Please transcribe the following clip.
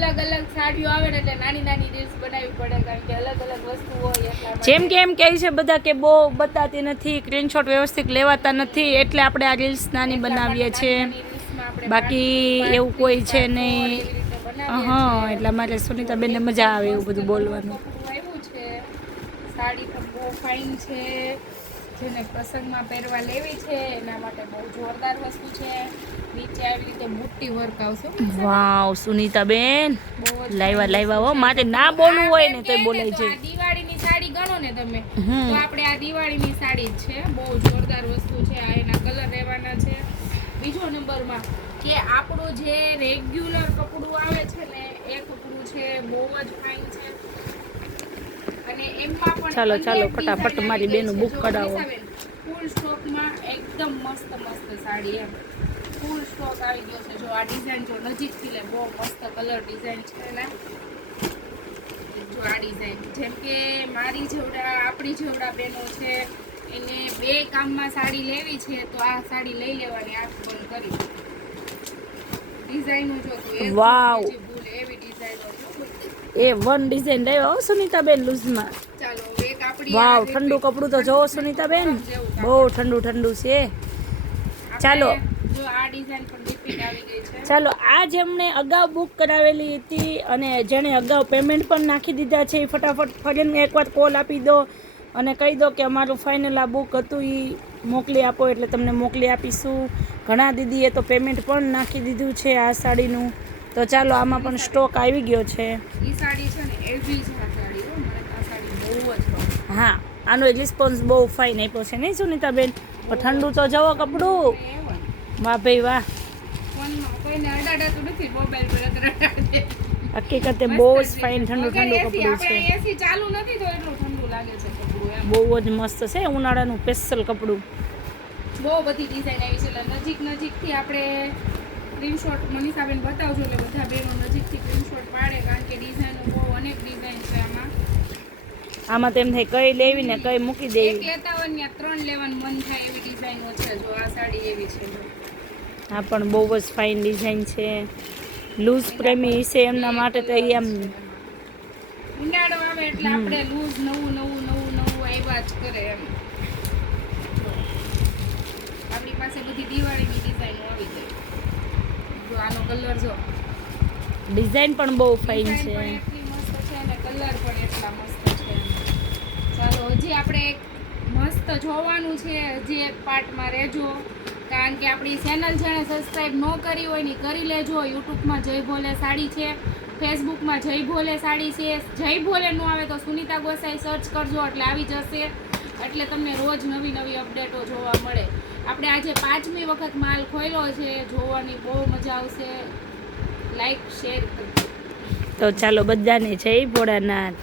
અલગ અલગ સાડીઓ આવે ને એટલે નાની નાની રીલ્સ બનાવવી પડે, કારણ કે અલગ અલગ વસ્તુ હોય એટલા માટે. જેમ કે એમ કહે છે બધા કે બહુ બતાતી નથી, સ્ક્રીનશોટ વ્યવસ્થિત લેવાતા નથી, એટલે આપણે આ રીલ્સ નાની બનાવીએ છીએ. બાકી એવું કોઈ છે નહીં. હા, એટલા માટે સુનીતાબેનને મજા આવે એવું બધું બોલવાનું. આવ્યું છે, સાડી પણ બહુ ફાઇન છે, જેને પ્રસંગમાં પહેરવા લેવી છે એના માટે બહુ જોરદાર વસ્તુ છે. નીચે આવી રીતે મોટી વર્ક આવશે. વાવ સુનીતાબેન, લાવ્યા હો. મારે ના બોલવું હોય ને તો બોલાય છે. દિવાળીની સાડી ગણો ને તમે, તો આપણે આ દિવાળીની સાડી જ છે. બહુ જોરદાર વસ્તુ છે. આ એના કલર રહેવાના છે. બીજો નંબરમાં કે આપણું જે રેગ્યુલર કપડું આવે છે ને એ કપડું છે, બહુ જ ફાઇન છે. અને એમાં પણ ચાલો ચાલો ફટાફટ મારી બેનું બુક કરાવો. ફૂલ સ્ટોકમાં એકદમ મસ્ત મસ્ત સાડી, એમ ફૂલ સ્ટોક આવી ગયો છે. જો આ ડિઝાઇન જો નજીકથી લે, બહુ મસ્ત કલર ડિઝાઇન છે ને. જો આ ડિઝાઇન, જેમ કે મારી જેવડા આપણી જેવડા બહેનો છે એને બે કામમાં સાડી લેવી છે તો આ સાડી લઈ લેવાની, આંખ બંધ કરી. ડિઝાઇનો જો તો એક વાવ, એવી ડિઝાઇનો એ વન ડિઝાઇન લાવ્યા હો સુનીતાબેન લૂઝમાં. ચાલો એક આપણી વાવ, ઠંડુ કપડું તો જોવો સુનીતાબેન, બહુ ઠંડુ ઠંડુ છે. ચાલો જો આ ડિઝાઇન પણ રિપીટ આવી ગઈ છે. ચાલો, આ જેમણે અગાઉ બુક કરાવેલી હતી અને જેણે અગાઉ પેમેન્ટ પણ નાખી દીધા છે, એ ફટાફટ ફરીને એકવાર કોલ આપી દો અને કહી દો કે અમારું ફાઇનલ આ બુક હતું એ મોકલી આપો, એટલે તમને મોકલી આપીશું. ઘણા દીદીએ તો પેમેન્ટ પણ નાખી દીધું છે આ સાડીનું. તો ચાલો, આમાં પણ સ્ટોક આવી ગયો છે. ઈ સાડી છે ને એવી જ આ સાડી હો, મને આ સાડી બહુ જ ગમે. હા, આનો રિસ્પોન્સ બહુ ફાઇન આપ્યો છે નહીં સુનીતાબેન? ઠંડુ તો જવો કપડું. વાહ ભાઈ વાહ, હકીકતે બહુ જ ફાઇન ઠંડુ ઠંડુ કપડું છે. એસી ચાલુ નથી તો એટલું ઠંડુ લાગે છે કપડું, એમ બહુ જ મસ્ત છે, ઉનાળાનું સ્પેશિયલ કપડું. બહુ બધી ડિઝાઇન આવી છે. એટલે નજીકથી આપણે સ્ક્રીનશોટ મનીષાબેન બતાવજો, એટલે બધા બહેનો નજીકથી સ્ક્રીનશોટ પાડે, કારણ કે ડિઝાઇનો બહુ અનેક ડિઝાઇન છે આમાં તેમ થાય કઈ લેવી ને કઈ મૂકી એક દેવી. લેતા હોય ને ત્રણ લેવાનું મન થાય એવી ડિઝાઇનો છે. જો આ સાડી એવી છે. આ પણ બહુ જ ફાઇન ડિઝાઇન છે. લૂઝ પ્રેમી છે એમના માટે તો એમ ઉનાળો આવે એટલે આપણે લૂઝ નવું આવ્યા જ કરે એમ. આપણી પાસે બધી દિવાળીની ડિઝાઇનો આવી ગઈ. જો આનો કલર જો, ડિઝાઇન પણ બહુ ફાઇન છે. એટલી મસ્ત છે અને કલર પણ એટલા મસ્ત છે. ચાલો, હજી આપણે એક મસ્ત જોવાનું છે, હજી એક પાર્ટમાં રહેજો, કારણ કે આપણી ચેનલ જેણે સબસ્ક્રાઈબ ન કરી હોય ને કરી લેજો. યુટ્યુબમાં જય ભોલે સાડી છે, ફેસબુકમાં જય ભોલે સાડી છે. જય ભોલે ન આવે તો સુનીતા ગોસાઈ સર્ચ કરજો એટલે આવી જશે. એટલે તમને રોજ નવી નવી અપડેટો જોવા મળે. આપણે આજે 5મી વખત માલ ખોલ્યો છે, જોવાની બહુ મજા આવશે. લાઈક શેર કરજો. તો ચાલો બધાને જય ભોળાનાથ.